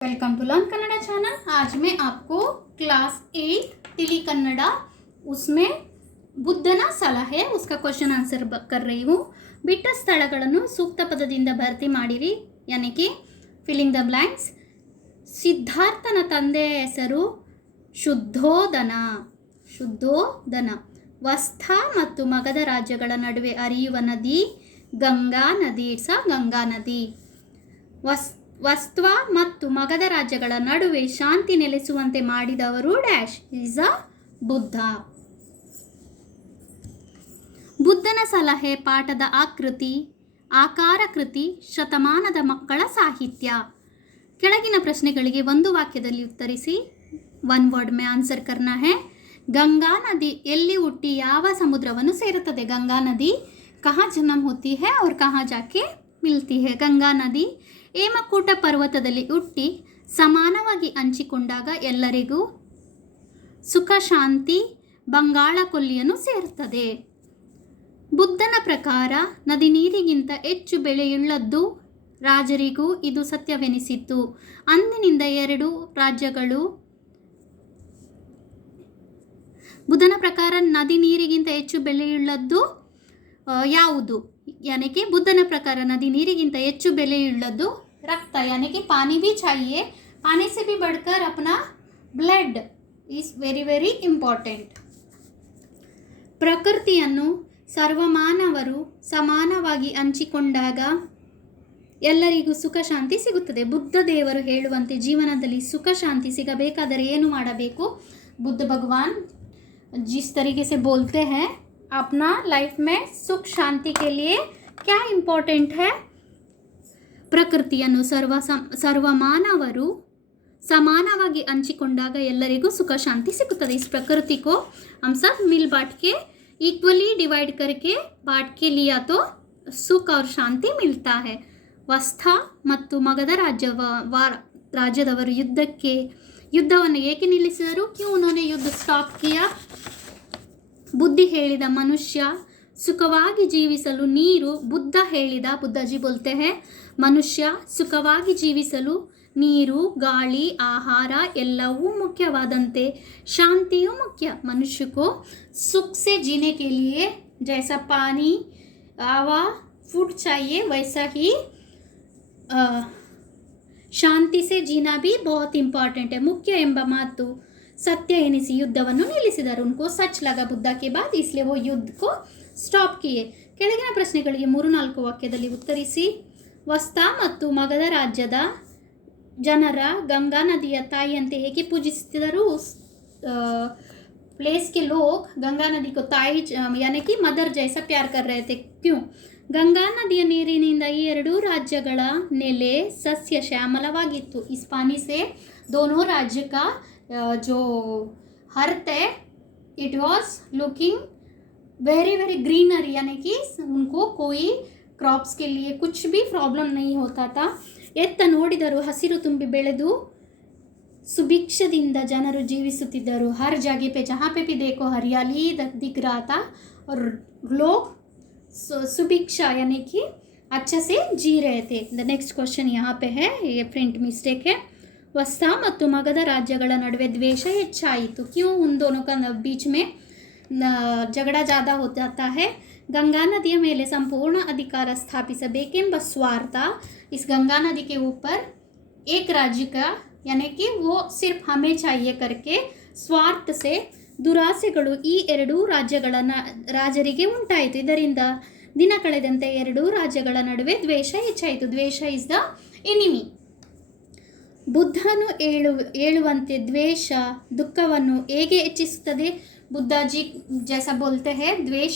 welcome to learn Kannada channel आज मैं आपको क्लास एट तिली कन्नड़ा उसमें ಬುದ್ಧನ ಸಲಹೆ उसका ಕ್ವಶನ್ ಆನ್ಸರ್ कर रही हूँ ಬಿಟ್ಟ ಸ್ಥಳಗಳನ್ನು ಸೂಕ್ತ ಪದದಿಂದ ಭರ್ತಿ ಮಾಡಿರಿ ಯಾನಿಕಿ ಫಿಲಿಂಗ್ ದ ಬ್ಲ್ಯಾಂಕ್ಸ್ ಸಿದ್ಧಾರ್ಥನ ತಂದೆಯ ಹೆಸರು ಶುದ್ಧೋಧನ ಶುದ್ಧೋಧನ ವಸ್ಥ ಮತ್ತು ಮಗಧ ರಾಜ್ಯಗಳ ನಡುವೆ ಹರಿಯುವ ನದಿ ಗಂಗಾ ನದಿ ಇಟ್ಸ್ ಅ ಗಂಗಾ ನದಿ ವಸ್ ವಸ್ತ್ವ ಮತ್ತು ಮಗಧ ರಾಜ್ಯಗಳ ನಡುವೆ ಶಾಂತಿ ನೆಲೆಸುವಂತೆ ಮಾಡಿದವರು ಡ್ಯಾಶ್. Is a Buddha. ಬುದ್ಧನ ಸಲಹೆ, ಪಾಠದ ಆಕೃತಿ, ಆಕಾರ ಕೃತಿ, ಶತಮಾನದ ಮಕ್ಕಳ ಸಾಹಿತ್ಯ. ಕೆಳಗಿನ ಪ್ರಶ್ನೆಗಳಿಗೆ ಒಂದು ವಾಕ್ಯದಲ್ಲಿ ಉತ್ತರಿಸಿ. ಒನ್ ವರ್ಡ್ ಮೇ ಆನ್ಸರ್ ಕರ್ನಾ ಹೇ. ಗಂಗಾ ನದಿ ಎಲ್ಲಿ ಹುಟ್ಟಿ, ಯಾವ ಸಮುದ್ರವನ್ನು ಸೇರುತ್ತದೆ? ಗಂಗಾ ನದಿ ಕಹಾ ಜನ್ಮ ಹೋತಿ ಹೇ, ಅವ್ರ ಕಹಾ ಜಾಕೆ ಮಿಲ್ತಿ ಹೇ. ಗಂಗಾ ನದಿ ಹೇಮಕೂಟ ಪರ್ವತದಲ್ಲಿ ಹುಟ್ಟಿ ಸಮಾನವಾಗಿ ಹಂಚಿಕೊಂಡಾಗ ಎಲ್ಲರಿಗೂ ಸುಖ, ಶಾಂತಿ, ಬಂಗಾಳ ಕೊಲ್ಲಿಯನ್ನು ಸೇರುತ್ತದೆ. ಬುದ್ಧನ ಪ್ರಕಾರ ನದಿ ನೀರಿಗಿಂತ ಹೆಚ್ಚು ಬೆಳೆಯುಳ್ಳದ್ದು ರಾಜರಿಗೂ ಇದು ಸತ್ಯವೆನಿಸಿತ್ತು. ಅಂದಿನಿಂದ ಎರಡು ರಾಜ್ಯಗಳು ಬುದ್ಧನ ಪ್ರಕಾರ ನದಿ ನೀರಿಗಿಂತ ಹೆಚ್ಚು ಬೆಲೆಯುಳ್ಳದ್ದು ಯಾವುದು? ಯಾನಿಗೆ ಬುದ್ಧನ ಪ್ರಕಾರ ನದಿ ನೀರಿಗಿಂತ ಹೆಚ್ಚು ಬೆಲೆಯುಳ್ಳದ್ದು ರಕ್ತ ಯಾನಿಗೆ ಪಾನಿ भी चाहिए पानी से भी बढ़कर अपना blood is very very important ಪ್ರಕೃತಿಯನ್ನು ಸರ್ವಮಾನವರು ಸಮಾನವಾಗಿ ಹಂಚಿಕೊಂಡಾಗ ಎಲ್ಲರಿಗೂ ಸುಖ ಶಾಂತಿ ಸಿಗುತ್ತದೆ ಬುದ್ಧ ದೇವರು ಹೇಳುವಂತೆ ಜೀವನದಲ್ಲಿ ಸುಖ ಶಾಂತಿ ಸಿಗಬೇಕಾದರೆ ಏನು ಮಾಡಬೇಕು बुद्ध भगवान जिस तरीके से बोलते हैं अपना लाइफ में सुख शांति के लिए क्या इम्पोर्टेंट है ಪ್ರಕೃತಿಯನ್ನು ಸರ್ವ ಸಂ ಸರ್ವಮಾನವರು ಸಮಾನವಾಗಿ ಹಂಚಿಕೊಂಡಾಗ ಎಲ್ಲರಿಗೂ ಸುಖ ಶಾಂತಿ ಸಿಗುತ್ತದೆ इस प्रकृति को हम सब मिल बांट के इक्वली डिवाइड करके बांट के लिया तो सुख और शांति मिलता है ವಸ್ಥ ಮತ್ತು ಮಗಧ ರಾಜ್ಯ ವಾರ ರಾಜ್ಯದವರು ಯುದ್ಧಕ್ಕೆ ಯುದ್ಧವನ್ನು ಏಕೆ ನಿಲ್ಲಿಸಿದರು ಕ್ಯೂ ಉನ್ಹೋನೆ ಯುದ್ಧ ಸ್ಟಾಪ್ ಕಿಯಾ ಬುದ್ಧಿ ಹೇಳಿದ ಮನುಷ್ಯ ಸುಖವಾಗಿ ಜೀವಿಸಲು ನೀರು ಬುದ್ಧ ಹೇಳಿದ ಬುದ್ಧಜಿ ಬೋಲ್ತೆ ಹೇ ಮನುಷ್ಯ ಸುಖವಾಗಿ ಜೀವಿಸಲು ನೀರು, ಗಾಳಿ, ಆಹಾರ ಎಲ್ಲವೂ ಮುಖ್ಯವಾದಂತೆ, ಶಾಂತಿಯೂ ಮುಖ್ಯ. ಮನುಷ್ಯಕ್ಕೂ ಸುಖ ಸೆ ಜೀನೆ ಕೆ ಲಿಯೆ ಪಾನಿ ಹವಾ ಫುಡ್ ಚಾಹಿಯೆ ವೈಸಾ ಹಿ ಶಾಂತಿ ಸೆ ಜೀನಾ ಬಿ ಬಹುತ್ ಇಂಪಾರ್ಟೆಂಟ್ ಮುಖ್ಯ ಎಂಬ ಮಾತು. ಸತ್ಯ ಎನಿಸಿ ಯುದ್ಧವನ್ನು ನಿಲ್ಲಿಸಿದರು ಉನ್ಕೋ ಸಚ್ ಲಗ ಬುದ್ಧ ಕೆ ಬಾದ್ ಇಸ್ಲಿಯೇ ವೋ ಯುದ್ಧ ಕೋ ಸ್ಟಾಪ್ ಕಿಯೆ ಕೆಳಗಿನ ಪ್ರಶ್ನೆಗಳಿಗೆ ಮೂರು ನಾಲ್ಕು ವಾಕ್ಯದಲ್ಲಿ ಉತ್ತರಿಸಿ ವಸ್ತಾ ಮತ್ತು ಮಗಧ ರಾಜ್ಯದ ಜನರ ಗಂಗಾ ನದಿಯ ತಾಯಿಯಂತೆ ಏಕೆ ಪೂಜಿಸುತ್ತಿದ್ದರು प्लेस के लोग गंगा नदी को ताई ज- यानी कि मदर जैसा प्यार कर रहे थे क्यों ಗಂಗಾ ನದಿಯ ನೀರಿನಿಂದ ಈ ಎರಡೂ ರಾಜ್ಯಗಳ ನೆಲೆ ಸಸ್ಯ ಶ್ಯಾಮಲವಾಗಿತ್ತು इस पानी से दोनों राज्य का अ, जो हर्त है it was looking very very greenery यानी कि उनको कोई क्रॉप्स के लिए कुछ भी प्रॉब्लम नहीं होता था। ಎತ್ತ ನೋಡಿದರು ಹಸಿರು ತುಂಬಿ ಬೆಳೆದು ಸುಭಿಕ್ಷದಿಂದ ಜನರು ಜೀವಿಸುತ್ತಿದ್ದರು. ಹರ್ ಜಾಗೆ ಪೆ, ಜಹಾಂ ಪೆ ಭಿ देखो हरियाली दिख रहा था और लोग सुभिक्षा यानी कि अच्छा से जी रहे थे द नेक्स्ट क्वेश्चन यहाँ पे है ये प्रिंट मिस्टेक है वस्सा ಮತ್ತು ಮಗಧ ರಾಜ್ಯಗಳ ನಡುವೆ ದ್ವೇಷ ಹೆಚ್ಚಾಯಿತು. ಕ್ಯೂ ಉನ್ दोनों का बीच में ಜಾದ ಹೋಗ್ತಾ है ಗಂಗಾ ನದಿಯ ಮೇಲೆ ಸಂಪೂರ್ಣ ಅಧಿಕಾರ ಸ್ಥಾಪಿಸಬೇಕೆಂಬ ಸ್ವಾರ್ಥ ಇಸ್ ಗಂಗಾ ನದಿ ಕೆ ಏಕ ಏಕ್ ರಾಜ್ಯ ಯಾನೆ ಕಿ ಓ ಸಿರ್ಫ್ ಹಮೇ हमें चाहिए ಸ್ವಾರ್ಥ ಸೆ ದುರಾಸೆಗಳು ಈ ಎರಡೂ ರಾಜ್ಯಗಳ ರಾಜರಿಗೆ ಉಂಟಾಯಿತು. ಇದರಿಂದ ದಿನ ಕಳೆದಂತೆ ಎರಡೂ ರಾಜ್ಯಗಳ ನಡುವೆ ದ್ವೇಷ ಹೆಚ್ಚಾಯಿತು. ದ್ವೇಷ ಇಸ್ ದ ಎನಿಮಿ. ಬುದ್ಧನು ಹೇಳು ಹೇಳುವಂತೆ ದ್ವೇಷ ದುಃಖವನ್ನು ಹೇಗೆ ಹೆಚ್ಚಿಸುತ್ತದೆ ಬುದ್ಧಾಜಿ जैसा बोलते हैं द्वेष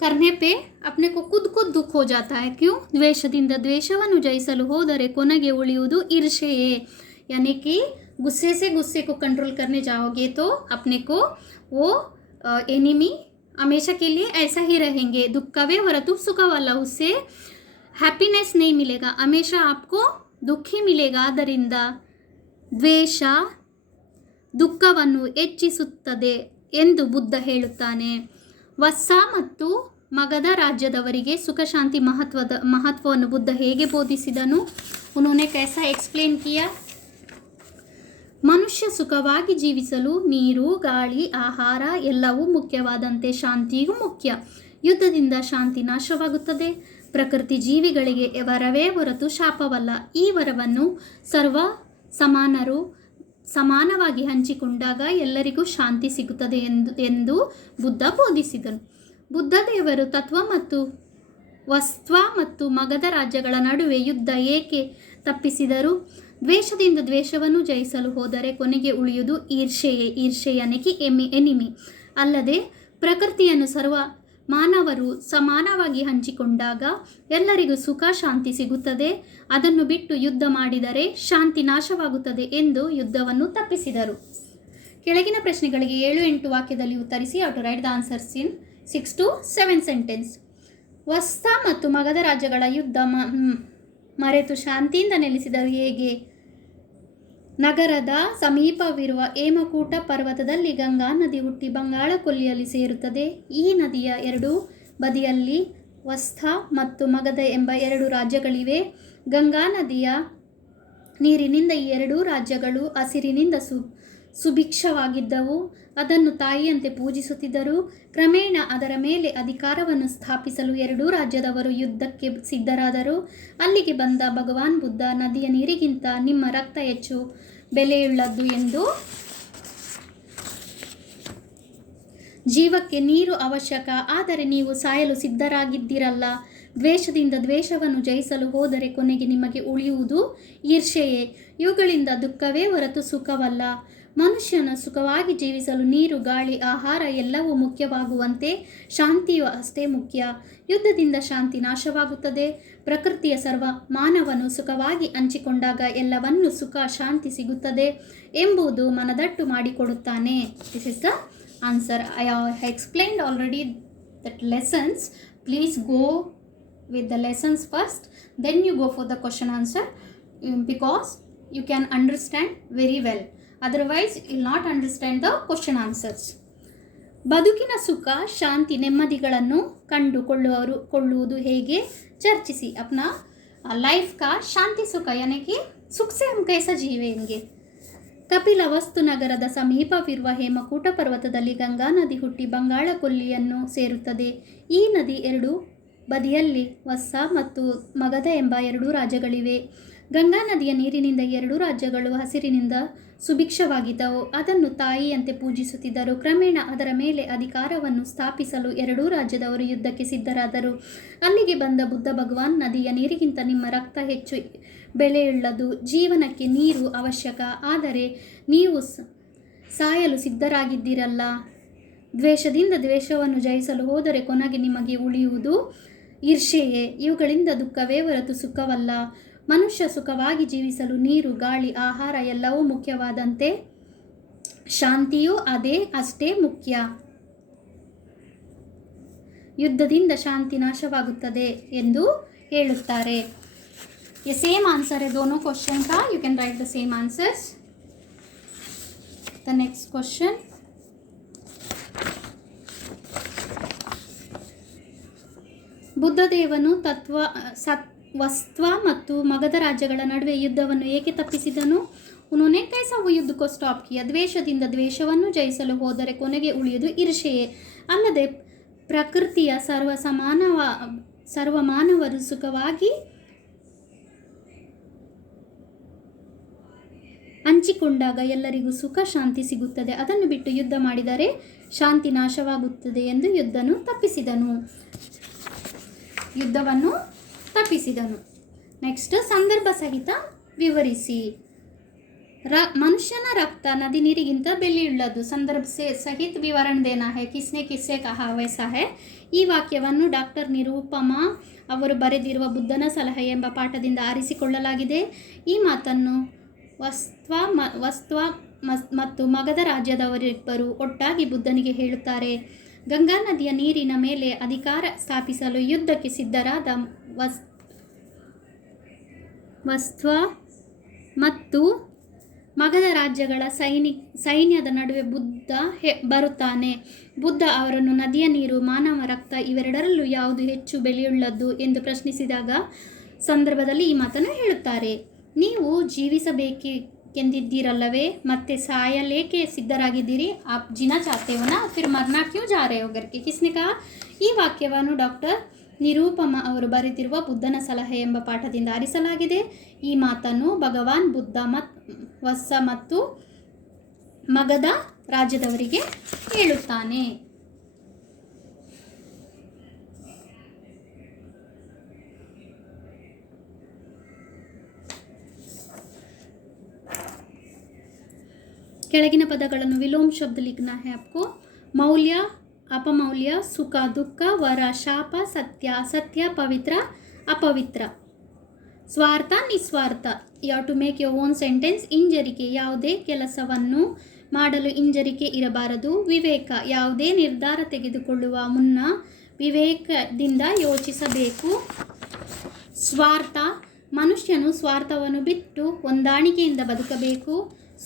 करने पे अपने को खुद को दुख हो जाता है क्यों ದ್ವೇಷದಿಂದ ದ್ವೇಷವನ್ನು ಜಯಿಸಲು ಹೋದರೆ ಕೊನೆಗೆ ಉಳಿಯುವುದು ಈರ್ಷೆಯೇ यानी कि गुस्से से गुस्से को कंट्रोल करने जाओगे तो अपने को वो एनिमी हमेशा के लिए ऐसा ही रहेंगे दुखवे ಹೊರತು ಸುಖವಲ್ಲ उससे हैप्पीनेस नहीं मिलेगा हमेशा आपको ದುಃಖಿ ಮಿಲೆಗಾದರಿಂದ ದ್ವೇಷ ದುಃಖವನ್ನು ಹೆಚ್ಚಿಸುತ್ತದೆ ಎಂದು ಬುದ್ಧ ಹೇಳುತ್ತಾನೆ. ವತ್ಸ ಮತ್ತು ಮಗದ ರಾಜ್ಯದವರಿಗೆ ಸುಖಶಾಂತಿ ಮಹತ್ವದ, ಮಹತ್ವವನ್ನು ಬುದ್ಧ ಹೇಗೆ ಬೋಧಿಸಿದನು? ಉನ್होंने कैसा ಎಕ್ಸ್ಪ್ಲೇನ್ किया ಮನುಷ್ಯ ಸುಖವಾಗಿ ಜೀವಿಸಲು ನೀರು, ಗಾಳಿ, ಆಹಾರ ಎಲ್ಲವೂ ಮುಖ್ಯವಾದಂತೆ ಶಾಂತಿಯೂ ಮುಖ್ಯ. ಯುದ್ಧದಿಂದ ಶಾಂತಿ ನಾಶವಾಗುತ್ತದೆ. ಪ್ರಕೃತಿ ಜೀವಿಗಳಿಗೆ ವರವೇ ಹೊರತು ಶಾಪವಲ್ಲ. ಈ ವರವನ್ನು ಸರ್ವ ಸಮಾನರು ಸಮಾನವಾಗಿ ಹಂಚಿಕೊಂಡಾಗ ಎಲ್ಲರಿಗೂ ಶಾಂತಿ ಸಿಗುತ್ತದೆ ಎಂದು ಎಂದು ಬುದ್ಧ ಬೋಧಿಸಿದನು ಬುದ್ಧ ದೇವರು ತತ್ವ ಮತ್ತು ವಸ್ತ್ವ ಮತ್ತು ಮಗಧ ರಾಜ್ಯಗಳ ನಡುವೆ ಯುದ್ಧ ಏಕೆ ತಪ್ಪಿಸಿದರು? ದ್ವೇಷದಿಂದ ದ್ವೇಷವನ್ನು ಜಯಿಸಲು ಹೋದರೆ ಕೊನೆಗೆ ಉಳಿಯುವುದು ಈರ್ಷೆಯೇ ಈರ್ಷೆಯನಿಗೆ ಎಮಿ ಎನಿಮಿ. ಅಲ್ಲದೆ ಪ್ರಕೃತಿಯನ್ನು ಸರ್ವ ಮಾನವರು ಸಮಾನವಾಗಿ ಹಂಚಿಕೊಂಡಾಗ ಎಲ್ಲರಿಗೂ ಸುಖ, ಶಾಂತಿ ಸಿಗುತ್ತದೆ. ಅದನ್ನು ಬಿಟ್ಟು ಯುದ್ಧ ಮಾಡಿದರೆ ಶಾಂತಿ ನಾಶವಾಗುತ್ತದೆ ಎಂದು ಯುದ್ಧವನ್ನು ತಪ್ಪಿಸಿದರು. ಕೆಳಗಿನ ಪ್ರಶ್ನೆಗಳಿಗೆ ಏಳು ಎಂಟು ವಾಕ್ಯದಲ್ಲಿ ಉತ್ತರಿಸಿ to write the answers in six to seven sentence ವಸ್ತ ಮತ್ತು ಮಗಧ ರಾಜ್ಯಗಳ ಯುದ್ಧ ಮರೆತು ಶಾಂತಿಯಿಂದ ನೆಲೆಸಿದರು ಹೇಗೆ? ನಗರದ ಸಮೀಪವಿರುವ ಏಮಕೂಟ ಪರ್ವತದಲ್ಲಿ ಗಂಗಾ ನದಿ ಹುಟ್ಟಿ ಬಂಗಾಳ ಕೊಲ್ಲಿಯಲ್ಲಿ ಸೇರುತ್ತದೆ. ಈ ನದಿಯ ಎರಡೂ ಬದಿಯಲ್ಲಿ ವಸ್ತ ಮತ್ತು ಮಗಧ ಎಂಬ ಎರಡು ರಾಜ್ಯಗಳಿವೆ. ಗಂಗಾ ನದಿಯ ನೀರಿನಿಂದ ಈ ಎರಡೂ ರಾಜ್ಯಗಳು ಹಸಿರಿನಿಂದ ಸು, ಸುಭಿಕ್ಷವಾಗಿದ್ದವು. ಅದನ್ನು ತಾಯಿಯಂತೆ ಪೂಜಿಸುತ್ತಿದ್ದರು ಕ್ರಮೇಣ ಅದರ ಮೇಲೆ ಅಧಿಕಾರವನ್ನು ಸ್ಥಾಪಿಸಲು ಎರಡೂ ರಾಜ್ಯದವರು ಯುದ್ಧಕ್ಕೆ ಸಿದ್ಧರಾದರು. ಅಲ್ಲಿಗೆ ಬಂದ ಭಗವಾನ್ ಬುದ್ಧ ನದಿಯ ನೀರಿಗಿಂತ ನಿಮ್ಮ ರಕ್ತ ಹೆಚ್ಚು ಬೆಲೆಯುಳ್ಳದ್ದು ಎಂದು ಜೀವಕ್ಕೆ ನೀರು ಅವಶ್ಯಕ. ಆದರೆ ನೀವು ಸಾಯಲು ಸಿದ್ಧರಾಗಿದ್ದಿರಲ್ಲ. ದ್ವೇಷದಿಂದ ದ್ವೇಷವನ್ನು ಜಯಿಸಲು ಹೋದರೆ ಕೊನೆಗೆ ನಿಮಗೆ ಉಳಿಯುವುದು ಈರ್ಷೆಯೇ. ಇವುಗಳಿಂದ ದುಃಖವೇ ಹೊರತು ಸುಖವಲ್ಲ. ಮನುಷ್ಯನ ಸುಖವಾಗಿ ಜೀವಿಸಲು ನೀರು, ಗಾಳಿ, ಆಹಾರ ಎಲ್ಲವೂ ಮುಖ್ಯವಾಗುವಂತೆ ಶಾಂತಿಯು ಅಷ್ಟೇ ಮುಖ್ಯ. ಯುದ್ಧದಿಂದ ಶಾಂತಿ ನಾಶವಾಗುತ್ತದೆ. ಪ್ರಕೃತಿಯ ಸರ್ವ ಮಾನವನು ಸುಖವಾಗಿ ಹಂಚಿಕೊಂಡಾಗ ಎಲ್ಲವನ್ನೂ ಸುಖ, ಶಾಂತಿ ಸಿಗುತ್ತದೆ ಎಂಬುದು ಮನದಟ್ಟು ಮಾಡಿಕೊಡುತ್ತಾನೆ. This is the answer I explained already that lessons please go with the lessons first, then you go for the question answer because you can understand very well. otherwise you will not understand the question answers ಬದುಕಿನ ಸುಖ ಶಾಂತಿ ನೆಮ್ಮದಿಗಳನ್ನು ಕಂಡುಕೊಳ್ಳುವರು ಕೊಳ್ಳುವುದು ಹೇಗೆ ಚರ್ಚಿಸಿ ಅಪ್ನ life का ಶಾಂತಿ ಸುಖ यानी कि सुख से हम कैसा जीवेंगे ಕಪಿಲ ವಸ್ತು ನಗರದ ಸಮೀಪವಿರುವ ಹೇಮಕೂಟ ಪರ್ವತದಲ್ಲಿ ಗಂಗಾ ನದಿ ಹುಟ್ಟಿ ಬಂಗಾಳ ಕೊಲ್ಲಿಯನ್ನು ಸೇರುತ್ತದೆ ಈ ನದಿ ಎರಡು ಬದಿಯಲ್ಲಿ ವಸ್ಸ ಮತ್ತು ಮಗಧ ಎಂಬ ಎರಡೂ ರಾಜ್ಯಗಳಿವೆ ಗಂಗಾ ನದಿಯ ನೀರಿನಿಂದ ಈ ಎರಡೂ ರಾಜ್ಯಗಳು ಹಸಿರಿನಿಂದ ಸುಭಿಕ್ಷವಾಗಿದ್ದವು. ಅದನ್ನು ತಾಯಿಯಂತೆ ಪೂಜಿಸುತ್ತಿದ್ದರು. ಕ್ರಮೇಣ ಅದರ ಮೇಲೆ ಅಧಿಕಾರವನ್ನು ಸ್ಥಾಪಿಸಲು ಎರಡೂ ರಾಜ್ಯದವರು ಯುದ್ಧಕ್ಕೆ ಸಿದ್ಧರಾದರು. ಅಲ್ಲಿಗೆ ಬಂದ ಬುದ್ಧ ಭಗವಾನ್ ನದಿಯ ನೀರಿಗಿಂತ ನಿಮ್ಮ ರಕ್ತ ಹೆಚ್ಚು ಬೆಲೆಯುಳ್ಳದು. ಜೀವನಕ್ಕೆ ನೀರು ಅವಶ್ಯಕ. ಆದರೆ ನೀವು ಸಾಯಲು ಸಿದ್ಧರಾಗಿದ್ದೀರಲ್ಲ. ದ್ವೇಷದಿಂದ ದ್ವೇಷವನ್ನು ಜಯಿಸಲು ಹೋದರೆ ಕೊನೆಗೆ ನಿಮಗೆ ಉಳಿಯುವುದು ಈರ್ಷೆಯೇ ಇವುಗಳಿಂದ ದುಃಖವೇ ಹೊರತು ಸುಖವಲ್ಲ. ಮನುಷ್ಯ ಸುಖವಾಗಿ ಜೀವಿಸಲು ನೀರು, ಗಾಳಿ, ಆಹಾರ ಎಲ್ಲವೂ ಮುಖ್ಯವಾದಂತೆ ಶಾಂತಿಯು ಅದೇ ಅಷ್ಟೇ ಮುಖ್ಯ. ಯುದ್ಧದಿಂದ ಶಾಂತಿ ನಾಶವಾಗುತ್ತದೆ ಎಂದು ಹೇಳುತ್ತಾರೆ. ಎ ಸೇಮ್ ಆನ್ಸರ್ ಎ ದೋನೋ ಕ್ವಶನ್ ಕಾ you can write the same answers the next question ಬುದ್ಧದೇವನು ತತ್ವ ಸತ್ ವಸ್ತ್ವ ಮತ್ತು ಮಗಧ ರಾಜ್ಯಗಳ ನಡುವೆ ಯುದ್ಧವನ್ನು ಏಕೆ ತಪ್ಪಿಸಿದನು? ಉನುನೆ ಕೈಸಾವು ಯುದ್ಧಕ್ಕೋ ಸ್ಟಾಪ್ ಕಿಯ. ದ್ವೇಷದಿಂದ ದ್ವೇಷವನ್ನು ಜಯಿಸಲು ಹೋದರೆ ಕೊನೆಗೆ ಉಳಿಯುವುದು ಇರ್ಷೆಯೇ. ಅಲ್ಲದೆ ಪ್ರಕೃತಿಯ ಸರ್ವ ಸಮಾನವ ಸರ್ವ ಮಾನವರು ಸುಖವಾಗಿ ಹಂಚಿಕೊಂಡಾಗ ಎಲ್ಲರಿಗೂ ಸುಖ, ಶಾಂತಿ ಸಿಗುತ್ತದೆ. ಅದನ್ನು ಬಿಟ್ಟು ಯುದ್ಧ ಮಾಡಿದರೆ ಶಾಂತಿ ನಾಶವಾಗುತ್ತದೆ ಎಂದು ಯುದ್ಧನು ತಪ್ಪಿಸಿದನು. ಯುದ್ಧವನ್ನು ತಪ್ಪಿಸಿದನು. ನೆಕ್ಸ್ಟ್ ಸಂದರ್ಭ ಸಹಿತ ವಿವರಿಸಿ. ರ, ಮನುಷ್ಯನ ರಕ್ತ ನದಿ ನೀರಿಗಿಂತ ಬೆಲೆಯುಳ್ಳದು ಸಂದರ್ಭ ಸಹಿತ ವಿವರಣೆ ದೇನಾ ಹೇ, ಕಿಸ್ನೆ ಕಿಸ್ಸೆ ಕಹಾ ಹೇ. ಈ ವಾಕ್ಯವನ್ನು ಡಾಕ್ಟರ್ ನಿರೂಪಮಾ ಅವರು ಬರೆದಿರುವ ಬುದ್ಧನ ಸಲಹೆ ಎಂಬ ಪಾಠದಿಂದ ಆರಿಸಿಕೊಳ್ಳಲಾಗಿದೆ. ಈ ಮಾತನ್ನು ವಸ್ತ್ವ, ಮ, ವಸ್ತ್ವ ಮತ್ತು ಮಗಧ ರಾಜ್ಯದವರಿಬ್ಬರು ಒಟ್ಟಾಗಿ ಬುದ್ಧನಿಗೆ ಹೇಳುತ್ತಾರೆ. ಗಂಗಾ ನದಿಯ ನೀರಿನ ಮೇಲೆ ಅಧಿಕಾರ ಸ್ಥಾಪಿಸಲು ಯುದ್ಧಕ್ಕೆ ಸಿದ್ಧರಾದ ವಸ್ ವಸ್ತ್ವ ಮತ್ತು ಮಗಧ ರಾಜ್ಯಗಳ ಸೈನಿ ಸೈನ್ಯದ ನಡುವೆ ಬುದ್ಧ ಹೆ ಬರುತ್ತಾನೆ. ಬುದ್ಧ ಅವರನ್ನು ನದಿಯ ನೀರು, ಮಾನವ ರಕ್ತ ಇವೆರಡರಲ್ಲೂ ಯಾವುದು ಹೆಚ್ಚು ಬೆಲೆಯುಳ್ಳದ್ದು ಎಂದು ಪ್ರಶ್ನಿಸಿದಾಗ ಸಂದರ್ಭದಲ್ಲಿ ಈ ಮಾತನ್ನು ಹೇಳುತ್ತಾರೆ. ನೀವು ಜೀವಿಸಬೇಕಿ ಸಾಯಬೇಕೆಂದಿದ್ದೀರಲ್ಲವೇ ಮತ್ತೆ ಸಾಯಲೇಕೆ ಸಿದ್ಧರಾಗಿದ್ದೀರಿ? ಆಪ್ ಜಿನ ಚಾತೇವನ ಫಿರ್ ಮರ್ನಾ ಕ್ಯೂ ಜಾರೆ ಹೋಗರ್ಕೆ ಕಿಸ್ನೆ ಈ ವಾಕ್ಯವನ್ನು ಡಾಕ್ಟರ್ ನಿರೂಪಮ ಅವರು ಬರೆದಿರುವ ಬುದ್ಧನ ಸಲಹೆ ಎಂಬ ಪಾಠದಿಂದ ಆರಿಸಲಾಗಿದೆ. ಈ ಮಾತನ್ನು ಭಗವಾನ್ ಬುದ್ಧ ಮತ್, ವತ್ಸ ಮತ್ತು ಮಗದ ರಾಜ್ಯದವರಿಗೆ ಹೇಳುತ್ತಾನೆ. ಕೆಳಗಿನ ಪದಗಳನ್ನು ವಿಲೋಮ್ ಶಬ್ದ ಲಿಖನ है आपको ಮೌಲ್ಯ ಅಪಮೌಲ್ಯ ಸುಖ ದುಃಖ ವರ ಶಾಪ ಸತ್ಯ ಅಸತ್ಯ ಪವಿತ್ರ ಅಪವಿತ್ರ ಸ್ವಾರ್ಥ ನಿಸ್ವಾರ್ಥ you to make your own sentence ಹಿಂಜರಿಕೆ ಯಾವುದೇ ಕೆಲಸವನ್ನು ಮಾಡಲು ಹಿಂಜರಿಕೆ ಇರಬಾರದು ವಿವೇಕ ಯಾವುದೇ ನಿರ್ಧಾರ ತೆಗೆದುಕೊಳ್ಳುವ ಮುನ್ನ ವಿವೇಕದಿಂದ ಯೋಚಿಸಬೇಕು ಸ್ವಾರ್ಥ ಮನುಷ್ಯನು ಸ್ವಾರ್ಥವನ್ನು ಬಿಟ್ಟು ಹೊಂದಾಣಿಕೆಯಿಂದ ಬದುಕಬೇಕು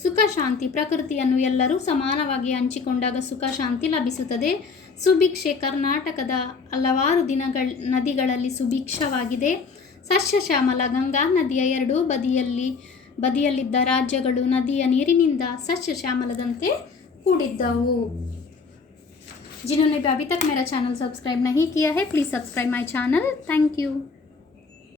ಸುಖ ಶಾಂತಿ ಪ್ರಕೃತಿಯನ್ನು ಎಲ್ಲರೂ ಸಮಾನವಾಗಿ ಹಂಚಿಕೊಂಡಾಗ ಸುಖ ಶಾಂತಿ ಲಭಿಸುತ್ತದೆ ಸುಭಿಕ್ಷೆ ಕರ್ನಾಟಕದ ಹಲವಾರು ದಿನಗಳ ನದಿಗಳಲ್ಲಿ ಸುಭಿಕ್ಷವಾಗಿದೆ ಸಸ್ಯ ಶ್ಯಾಮಲ ಗಂಗಾ ನದಿಯ ಎರಡೂ ಬದಿಯಲ್ಲಿ ಬದಿಯಲ್ಲಿದ್ದ ರಾಜ್ಯಗಳು ನದಿಯ ನೀರಿನಿಂದ ಸಸ್ಯ ಶ್ಯಾಮಲದಂತೆ ಕೂಡಿದ್ದವು जिन्होंने भी अभी तक मेरा चैनल सब्सक्राइब नहीं किया है please subscribe my channel thank you